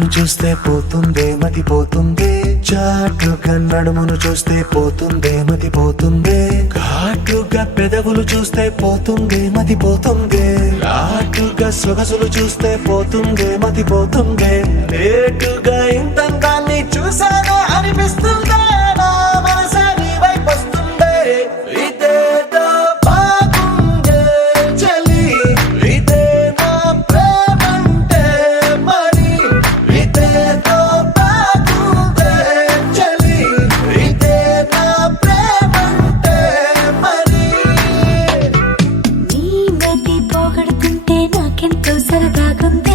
నన్ను చూస్తే పోతుందే మతి పోతుందే, చాటుగా నడుమును చూస్తే పోతుందే మతి పోతుందే, ఘాటుగా పెదవులు చూస్తే పోతుందే మతి పోతుందే, లాటుగా సొగసులు చూస్తే పోతుందే మతి పోతుందే, లేటుగా ఇంతందాన్ని చూసానా అనిపిస్తుందా, నా మనసే నీ వైపు వస్తుందే. ఇదేదో బాగుందే చలి, ఇదే నా ప్రేమంటే మరి, ఇదేదో బాగుందే చలి, ఇదే నా ప్రేమంటే మరి. నీ మతి పోగొడుతుంటే నాకెంతో సరదాగుంది.